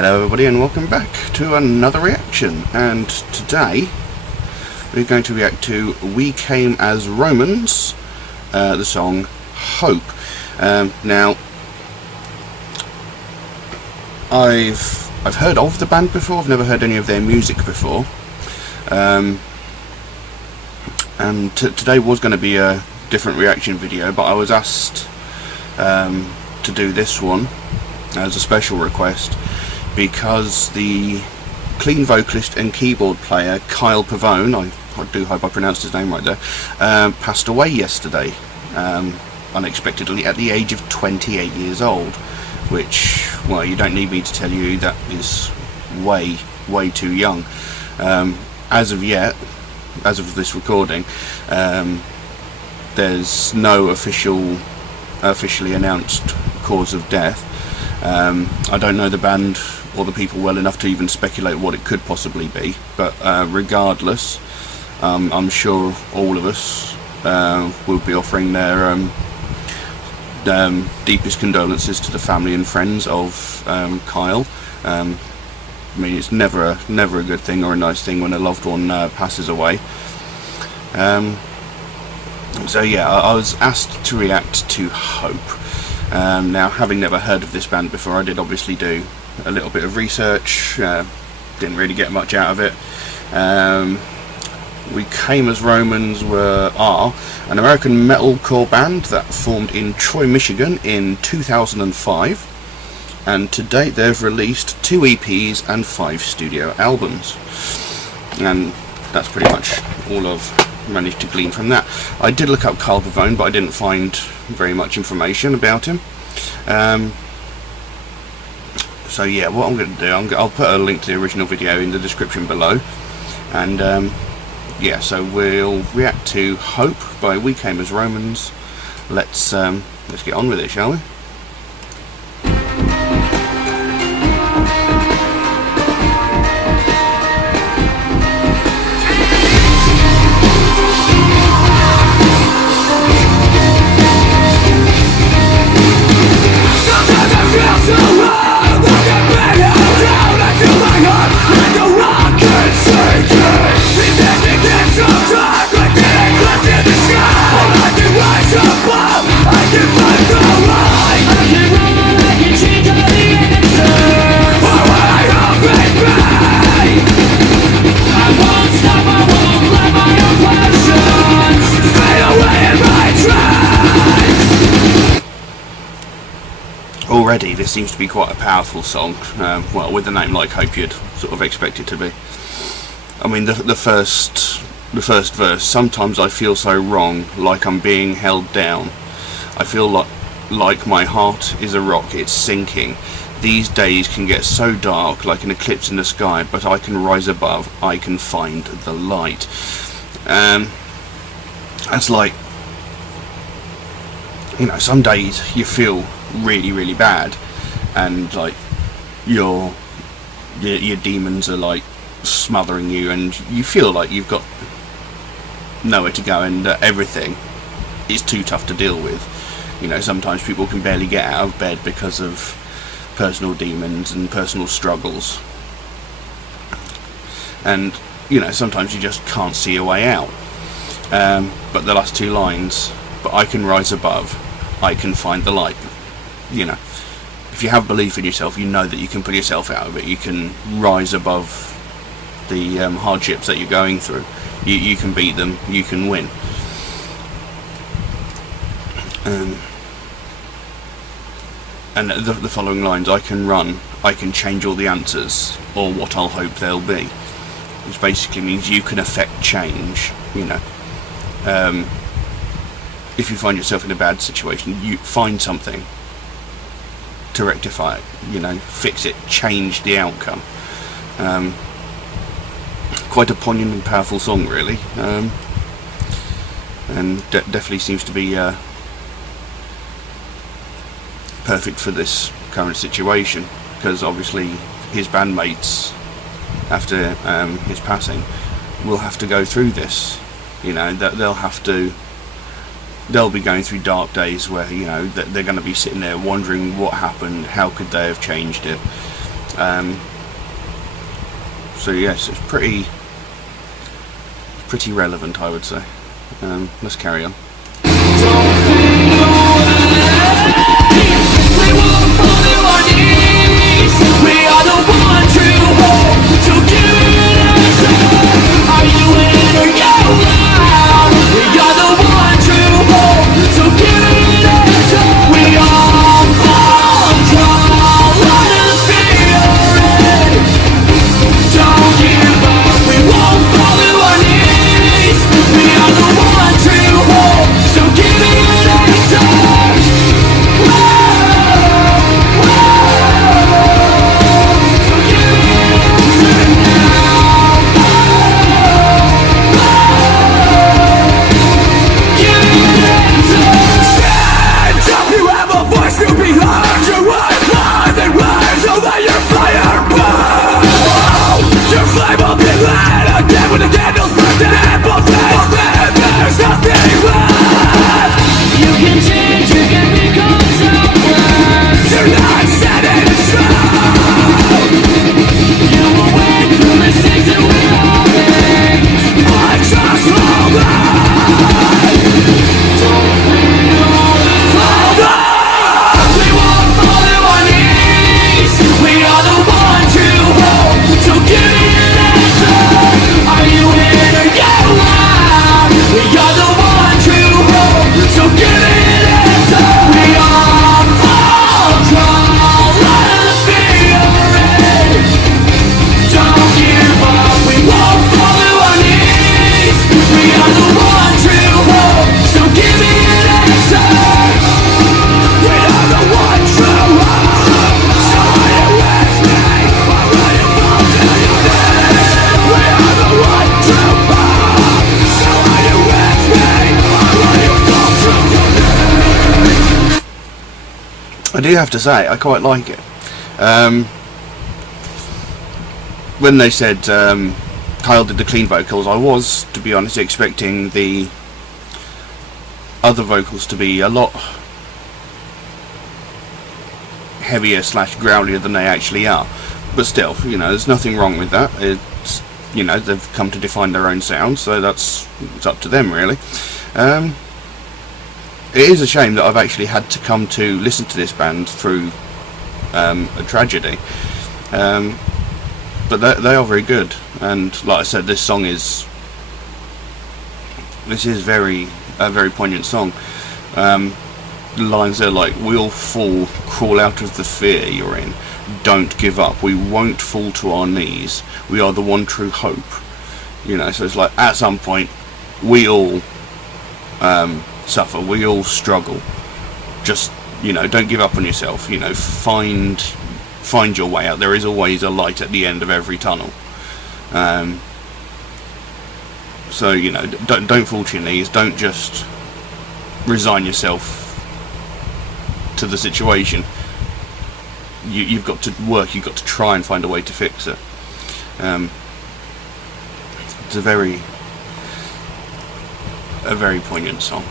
Hello everybody and welcome back to another reaction, and today we're going to react to We Came as Romans, the song Hope. Now I've heard of the band before, I've never heard any of their music before, and today was going to be a different reaction video, but I was asked to do this one as a special request because the clean vocalist and keyboard player Kyle Pavone, I do hope I pronounced his name right there, passed away yesterday, unexpectedly at the age of 28 years old, which, well, you don't need me to tell you that is way too young. As of this recording, there's no officially announced cause of death. I don't know the band or the people well enough to even speculate what it could possibly be, but regardless, I'm sure all of us will be offering their deepest condolences to the family and friends of Kyle. I mean, it's never a good thing or a nice thing when a loved one passes away. So yeah, I was asked to react to Hope. Now, having never heard of this band before, I did obviously do a little bit of research, didn't really get much out of it. We Came as Romans are an American metalcore band that formed in Troy, Michigan in 2005, and to date they've released 2 EPs and 5 studio albums, and that's pretty much all I've managed to glean from that. I did look up Kyle Pavone, but I didn't find very much information about him. So yeah, what I'm going to do, I'll put a link to the original video in the description below, and yeah, so we'll react to Hope by We Came as Romans. Let's get on with it, shall we? Already this seems to be quite a powerful song, well, with a name like Hope you'd sort of expect it to be. I mean, the first verse, sometimes I feel so wrong, like I'm being held down. I feel like my heart is a rock, it's sinking. These days can get so dark, like an eclipse in the sky, but I can rise above, I can find the light. That's like, you know, some days you feel really bad, and like your demons are like smothering you, and you feel like you've got nowhere to go, and everything is too tough to deal with. You know, sometimes people can barely get out of bed because of personal demons and personal struggles, and you know, sometimes you just can't see a way out. But the last 2 lines, but I can rise above, I can find the light. You know, if you have belief in yourself, you know that you can pull yourself out of it. You can rise above the hardships that you're going through. You can beat them, you can win. And the following lines, I can run, I can change all the answers, or what I'll hope they'll be, which basically means you can affect change. You know, if you find yourself in a bad situation, you find something to rectify it, you know, fix it, change the outcome. Quite a poignant and powerful song, really, and definitely seems to be perfect for this current situation, because obviously his bandmates, after his passing, will have to go through this. You know, that they'll be going through dark days where, you know, they're going to be sitting there wondering what happened, how could they have changed it, So yes, it's pretty relevant, I would say. Let's carry on. I do have to say, I quite like it. When they said Kyle did the clean vocals, I was, to be honest, expecting the other vocals to be a lot heavier / growlier than they actually are. But still, you know, there's nothing wrong with that. It's, you know, they've come to define their own sound, so it's up to them, really. It is a shame that I've actually had to come to listen to this band through a tragedy, but they are very good, and like I said, this is a very poignant song. The lines are like, "We'll fall, crawl out of the fear you're in. Don't give up. We won't fall to our knees. We are the one true hope." You know, so it's like at some point we all suffer, we all struggle. Just, you know, don't give up on yourself. You know, find your way out. There is always a light at the end of every tunnel. So, you know, don't fall to your knees. Don't just resign yourself to the situation. You've got to work. You've got to try and find a way to fix it. It's a very poignant song.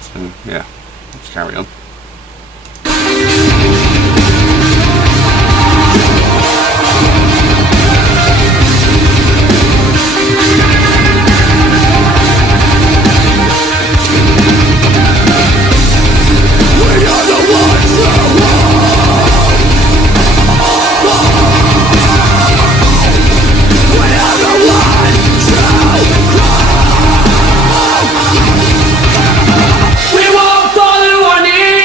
So yeah, let's carry on. We won't fall to our knees.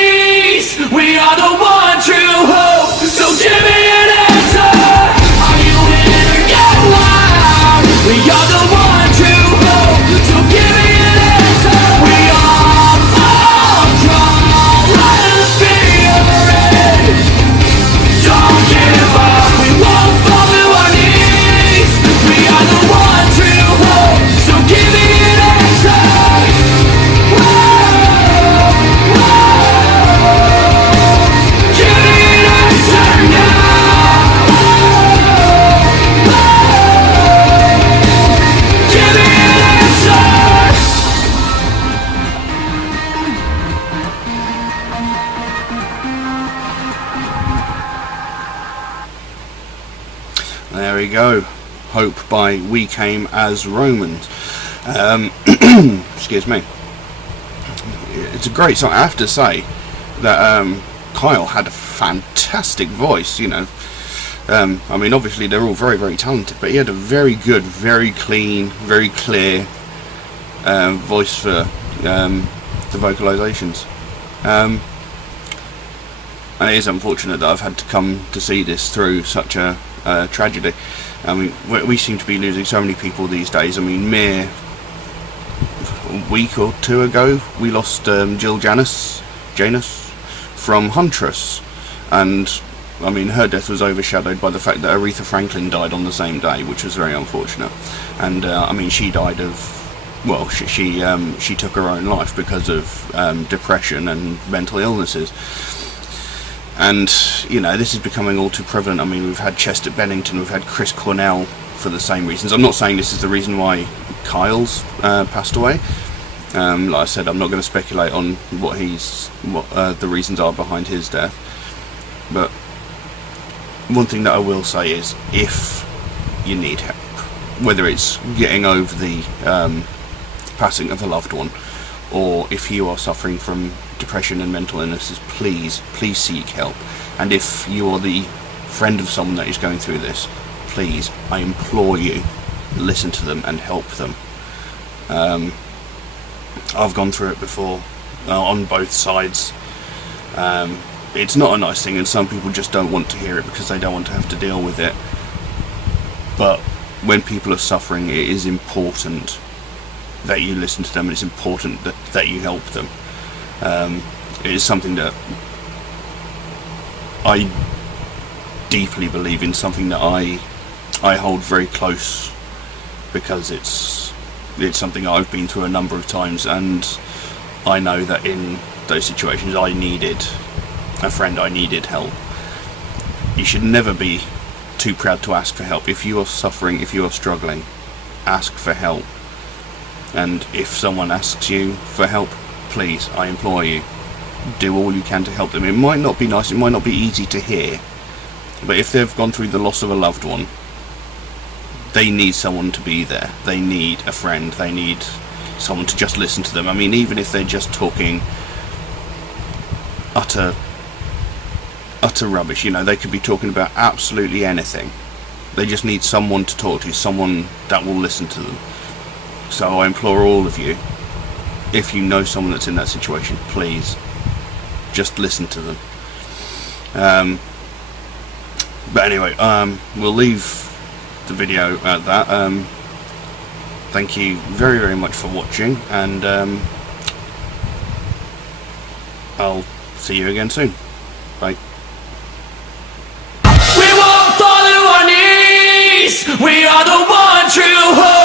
we go. Hope by We Came as Romans. Excuse me. It's a great song. I have to say that Kyle had a fantastic voice, you know. I mean, obviously they're all very, very talented, but he had a very good, very clean, very clear voice for the vocalizations. And it is unfortunate that I've had to come to see this through such a tragedy. I mean, we seem to be losing so many people these days. I mean, mere a week or two ago, we lost Jill Janus from Huntress, and I mean, her death was overshadowed by the fact that Aretha Franklin died on the same day, which was very unfortunate. And I mean, she died of, well, she took her own life because of depression and mental illnesses. And, you know, this is becoming all too prevalent. I mean, we've had Chester Bennington, we've had Chris Cornell for the same reasons. I'm not saying this is the reason why Kyle's passed away. Like I said, I'm not going to speculate on what the reasons are behind his death. But one thing that I will say is, if you need help, whether it's getting over the passing of a loved one, or if you are suffering from depression and mental illnesses, please seek help. And if you are the friend of someone that is going through this, please, I implore you, listen to them and help them. I've gone through it before, on both sides. It's not a nice thing, and some people just don't want to hear it because they don't want to have to deal with it. But when people are suffering, it is important that you listen to them, and it's important that you help them. It is something that I deeply believe in, something that I hold very close, because it's something I've been through a number of times, and I know that in those situations I needed a friend, I needed help. You should never be too proud to ask for help. If you are suffering, if you are struggling, ask for help. And if someone asks you for help, please, I implore you, do all you can to help them. It might not be nice, it might not be easy to hear, but if they've gone through the loss of a loved one, they need someone to be there. They need a friend. They need someone to just listen to them. I mean, even if they're just talking utter rubbish, you know, they could be talking about absolutely anything. They just need someone to talk to, someone that will listen to them. So I implore all of you, if you know someone that's in that situation, please just listen to them. But anyway, we'll leave the video at that. Thank you very, very much for watching, and I'll see you again soon. Bye. We won't fall to our knees. We are the one true hope.